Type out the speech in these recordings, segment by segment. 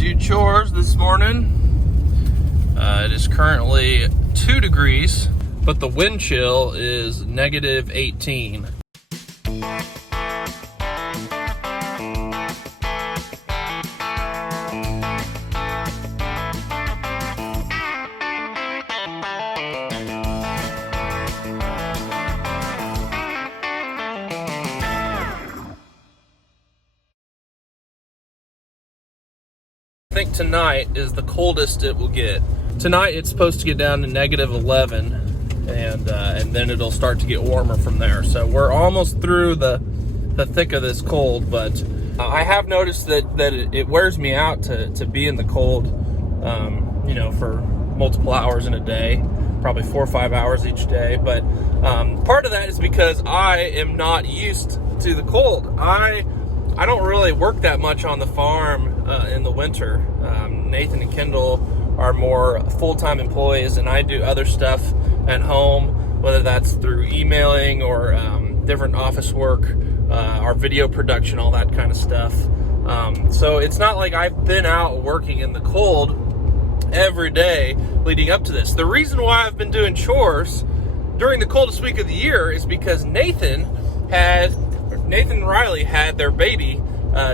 do chores this morning. It is currently 2 degrees, but the wind chill is negative 18. I think tonight is the coldest it will get. Tonight it's supposed to get down to negative 11, and then it'll start to get warmer from there. So we're almost through the thick of this cold, but I have noticed that it wears me out to be in the cold, you know, for multiple hours in a day, probably 4 or 5 hours each day. But part of that is because I am not used to the cold. I don't really work that much on the farm in the winter. Nathan and Kendall are more full-time employees, and I do other stuff at home, whether that's through emailing or different office work, our video production, all that kind of stuff. So it's not like I've been out working in the cold every day leading up to this. The reason why I've been doing chores during the coldest week of the year is because Nathan and Riley had their baby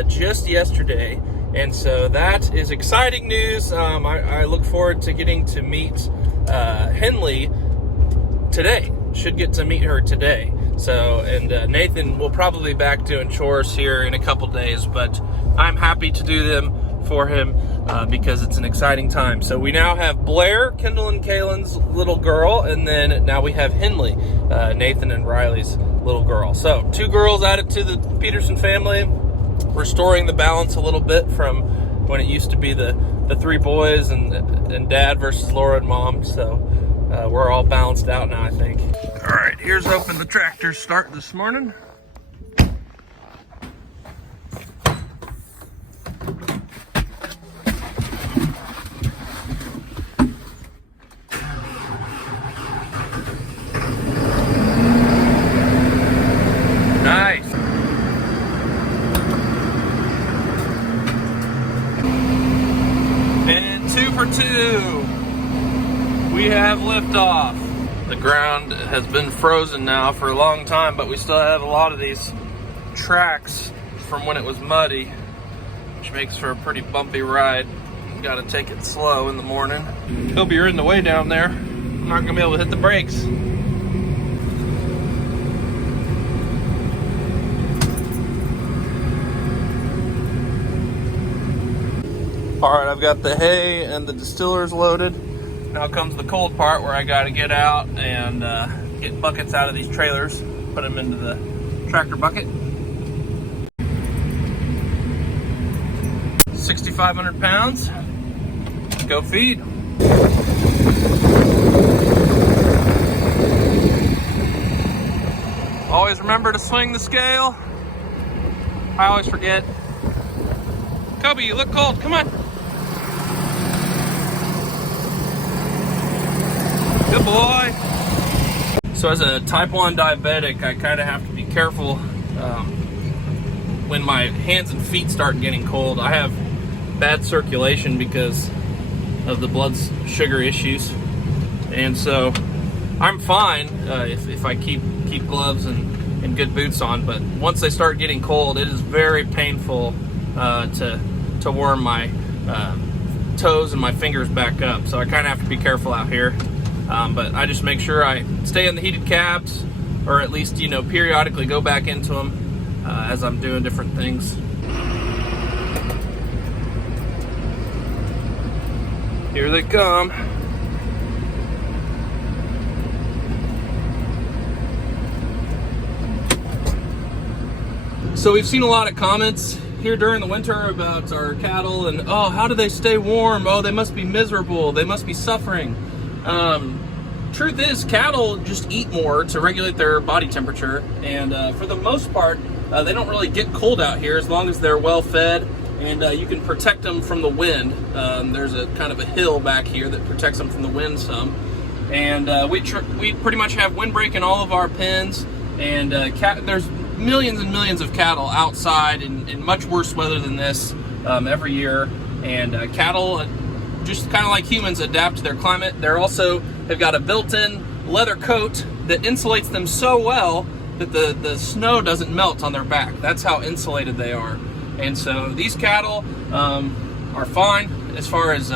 just yesterday, and so that is exciting news. I look forward to getting to meet Henley today. Should get to meet her today. So, and Nathan will probably be back doing chores here in a couple days, but I'm happy to do them for him because it's an exciting time. So we now have Blair, Kendall and Kaylin's little girl, and then now we have Henley, Nathan and Riley's little girl. So 2 girls added to the Peterson family, restoring the balance a little bit from when it used to be the 3 boys and dad versus Laura and mom. So we're all balanced out now, I think. All right, here's hoping the tractor's starting this morning. Nice. And 2 for 2. We have liftoff. The ground has been frozen now for a long time, but we still have a lot of these tracks from when it was muddy, which makes for a pretty bumpy ride. You gotta take it slow in the morning. Hope you're in the way down there. I'm not gonna be able to hit the brakes. All right, I've got the hay and the distillers loaded. Now comes the cold part where I gotta get out and get buckets out of these trailers, put them into the tractor bucket. 6,500 pounds, go feed. Always remember to swing the scale. I always forget. Kobe, you look cold, come on. Good boy. So as a type 1 diabetic, I kind of have to be careful when my hands and feet start getting cold. I have bad circulation because of the blood sugar issues, and so I'm fine if I keep gloves and good boots on. But once they start getting cold, it is very painful to warm my toes and my fingers back up. So I kind of have to be careful out here. But I just make sure I stay in the heated cabs, or at least, you know, periodically go back into them as I'm doing different things. Here they come. So we've seen a lot of comments here during the winter about our cattle and, oh, how do they stay warm? Oh, they must be miserable. They must be suffering. Truth is, cattle just eat more to regulate their body temperature, and for the most part, they don't really get cold out here as long as they're well fed, and you can protect them from the wind. There's a kind of a hill back here that protects them from the wind some, and we pretty much have windbreak in all of our pens, and there's millions and millions of cattle outside in much worse weather than this every year. And cattle, just kind of like humans, adapt to their climate. They've got a built-in leather coat that insulates them so well that the snow doesn't melt on their back. That's how insulated they are. And so these cattle are fine as far as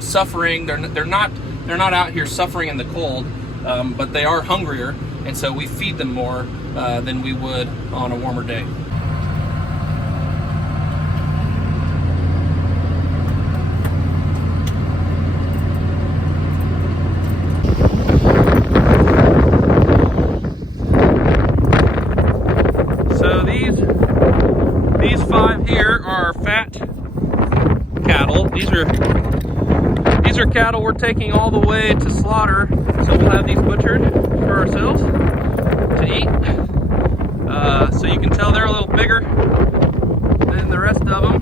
suffering. They're not out here suffering in the cold, but they are hungrier, and so we feed them more than we would on a warmer day. So these 5 here are fat cattle. These are cattle we're taking all the way to slaughter, so we'll have these butchered for ourselves to eat. So you can tell they're a little bigger than the rest of them.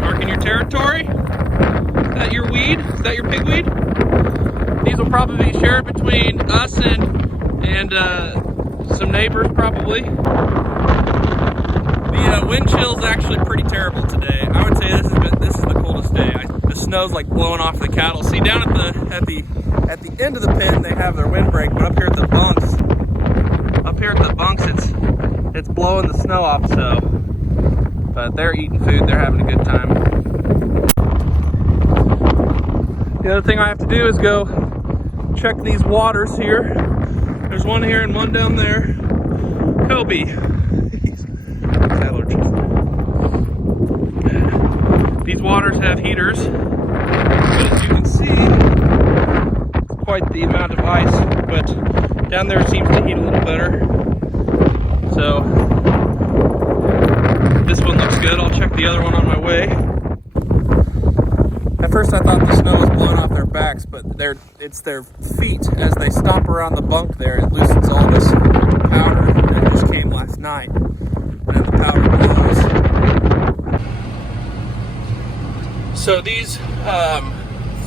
Marking your territory. Is that your weed? Is that your pigweed? These will probably be shared between us and some neighbors probably. The wind chill is actually pretty terrible today. I would say this is the coldest day. The snow's like blowing off the cattle. See, down at the end of the pen they have their windbreak, but up here at the bunks, it's blowing the snow off. So, but they're eating food. They're having a good time. The other thing I have to do is go check these waters here. There's one here and one down there. Kobe. These waters have heaters, but as you can see, it's quite the amount of ice, but down there seems to heat a little better. So this one looks good. I'll check the other one on my way. At first I thought the snow was blowing off their backs, but it's their feet. As they stomp around the bunk there, it loosens all this powder that just came last night. And then the powder blows. So these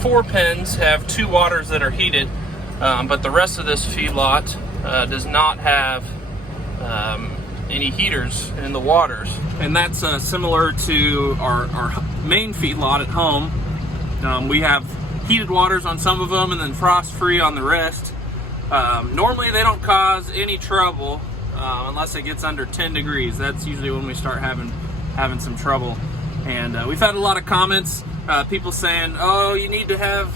4 pens have 2 waters that are heated, but the rest of this feedlot does not have any heaters in the waters. And that's similar to our main feedlot at home. We have heated waters on some of them and then frost-free on the rest. Normally they don't cause any trouble unless it gets under 10 degrees. That's usually when we start having some trouble. And we've had a lot of comments, people saying, oh, you need to have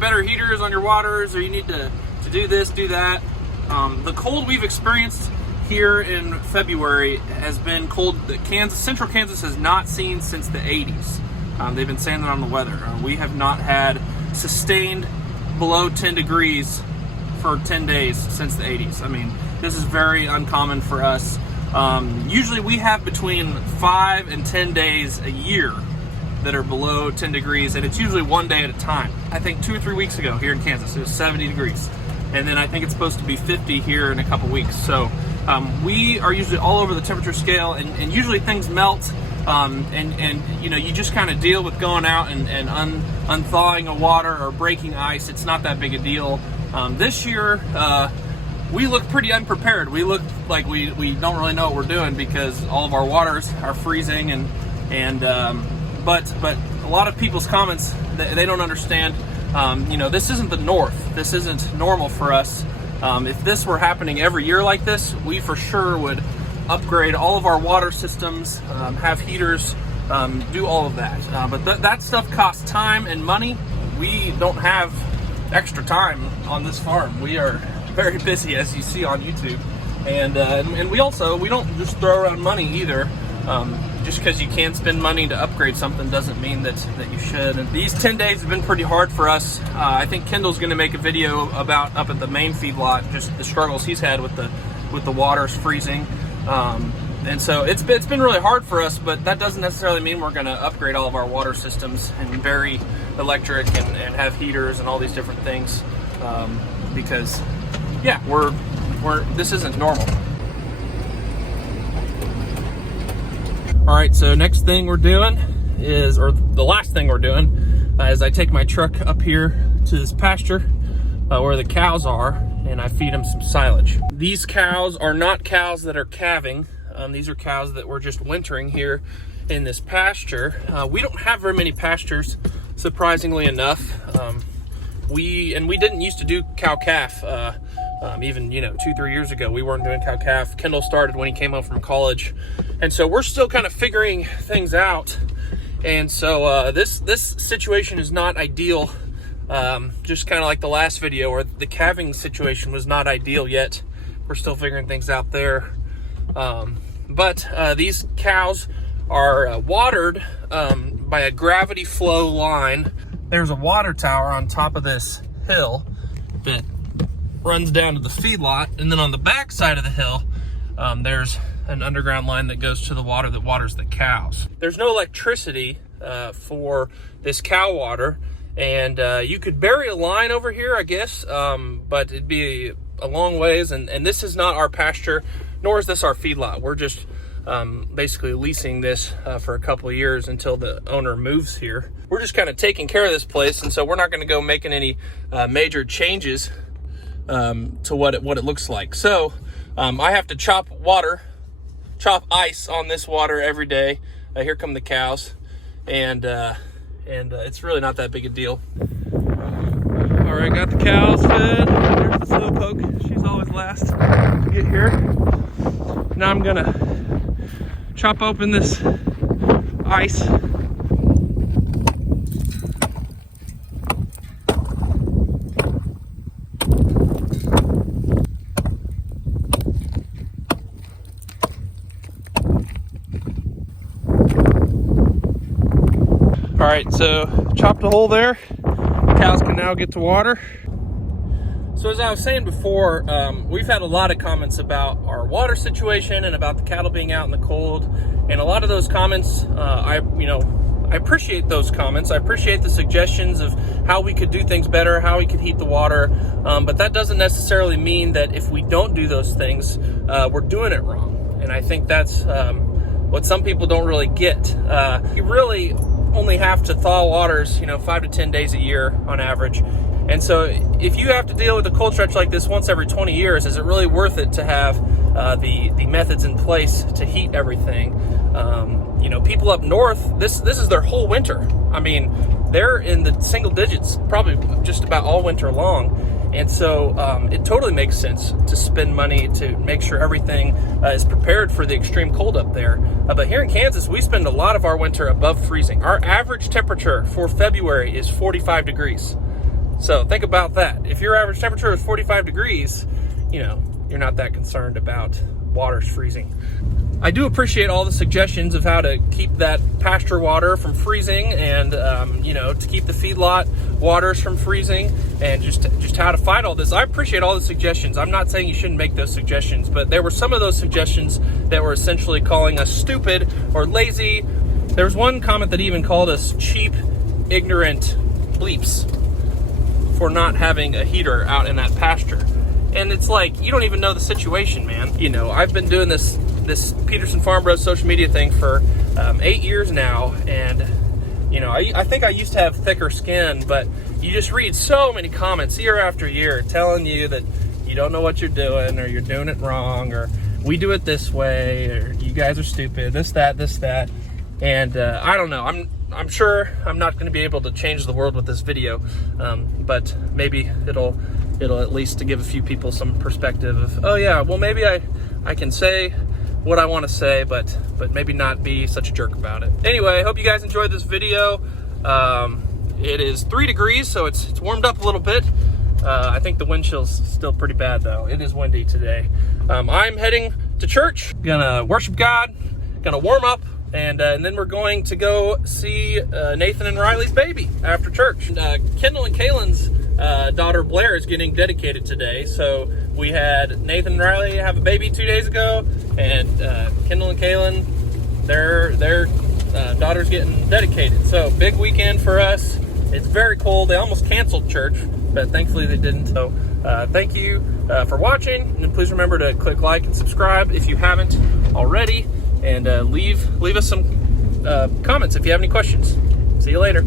better heaters on your waters, or you need to do this, do that. The cold we've experienced here in February has been cold that Central Kansas has not seen since the 80s. They've been saying that on the weather. We have not had sustained below 10 degrees for 10 days since the 80s. I mean, this is very uncommon for us. Usually we have between 5 and 10 days a year that are below 10 degrees, and it's usually one day at a time. I think 2 or 3 weeks ago here in Kansas, it was 70 degrees. And then I think it's supposed to be 50 here in a couple weeks. So we are usually all over the temperature scale, and usually things melt, and you just kind of deal with going out and unthawing a water or breaking ice. It's not that big a deal. This year, we look pretty unprepared. We look like we don't really know what we're doing because all of our waters are freezing, but a lot of people's comments, they don't understand. This isn't the North. This isn't normal for us. If this were happening every year like this, we for sure would upgrade all of our water systems, have heaters, do all of that. But that stuff costs time and money. We don't have extra time on this farm. We are very busy, as you see on YouTube, and we don't just throw around money either. Just because you can spend money to upgrade something doesn't mean that you should. And these 10 days have been pretty hard for us. I think Kendall's going to make a video about up at the main feedlot, just the struggles he's had with the waters freezing. And so it's been really hard for us, but that doesn't necessarily mean we're going to upgrade all of our water systems and very electric and have heaters and all these different things, because yeah, this isn't normal. All right, so next thing we're doing is, or the last thing we're doing, is I take my truck up here to this pasture where the cows are, and I feed them some silage. These cows are not cows that are calving. These are cows that were just wintering here in this pasture. We don't have very many pastures, surprisingly enough. We didn't used to do cow-calf. Even 2-3 years ago, we weren't doing cow-calf. Kendall started when he came home from college, and so we're still kind of figuring things out. And so this situation is not ideal. Just kind of like the last video, where the calving situation was not ideal yet. We're still figuring things out there. But these cows are watered by a gravity flow line. There's a water tower on top of this hill that runs down to the feedlot, and then on the back side of the hill, there's an underground line that goes to the water that waters the cows. There's no electricity for this cow water, and you could bury a line over here, I guess, but it'd be a long ways, and this is not our pasture, nor is this our feedlot. We're just basically leasing this for a couple of years until the owner moves here. We're just kind of taking care of this place, and so we're not going to go making any major changes to what it looks like. So I have to chop ice on this water every day. Here come the cows, and it's really not that big a deal. All right, got the cows fed. There's the slowpoke. She's always last to get here. Now I'm gonna chop open this ice. All right, so chopped a hole there. Cows can now get to water. So as I was saying before, we've had a lot of comments about our water situation and about the cattle being out in the cold. And a lot of those comments, I appreciate those comments. I appreciate the suggestions of how we could do things better, how we could heat the water. But that doesn't necessarily mean that if we don't do those things, we're doing it wrong. And I think that's what some people don't really get. You really only have to thaw waters, 5 to 10 days a year on average. And so if you have to deal with a cold stretch like this once every 20 years, is it really worth it to have the methods in place to heat everything? People up north, this is their whole winter. I mean, they're in the single digits probably just about all winter long. And so it totally makes sense to spend money to make sure everything is prepared for the extreme cold up there. But here in Kansas, we spend a lot of our winter above freezing. Our average temperature for February is 45 degrees. So think about that. If your average temperature is 45 degrees, you're not that concerned about waters freezing. I do appreciate all the suggestions of how to keep that pasture water from freezing, and to keep the feedlot waters from freezing, and just how to fight all this. I appreciate all the suggestions. I'm not saying you shouldn't make those suggestions, but there were some of those suggestions that were essentially calling us stupid or lazy. There was one comment that even called us cheap, ignorant bleeps for not having a heater out in that pasture. And it's like, you don't even know the situation, man. I've been doing this Peterson Farm Bros social media thing for 8 years now, and I think I used to have thicker skin, but you just read so many comments year after year telling you that you don't know what you're doing, or you're doing it wrong, or we do it this way, or you guys are stupid, this, that. And I don't know. I'm sure I'm not going to be able to change the world with this video, but maybe it'll at least to give a few people some perspective of, oh yeah, well maybe I can say what I want to say, but maybe not be such a jerk about it. Anyway, I hope you guys enjoyed this video. It is 3 degrees, so it's warmed up a little bit. I think the wind chill's still pretty bad though. It is windy today. I'm heading to church, gonna worship God, gonna warm up, and then we're going to go see Nathan and Riley's baby after church. Kendall and Kaylin's daughter Blair is getting dedicated today, so we had Nathan and Riley have a baby 2 days ago, and Kendall and Kaylin, their daughter's getting dedicated. So big weekend for us. It's very cold. They almost canceled church, but thankfully they didn't. So thank you for watching, and please remember to click like and subscribe if you haven't already, and leave us some comments if you have any questions. See you later.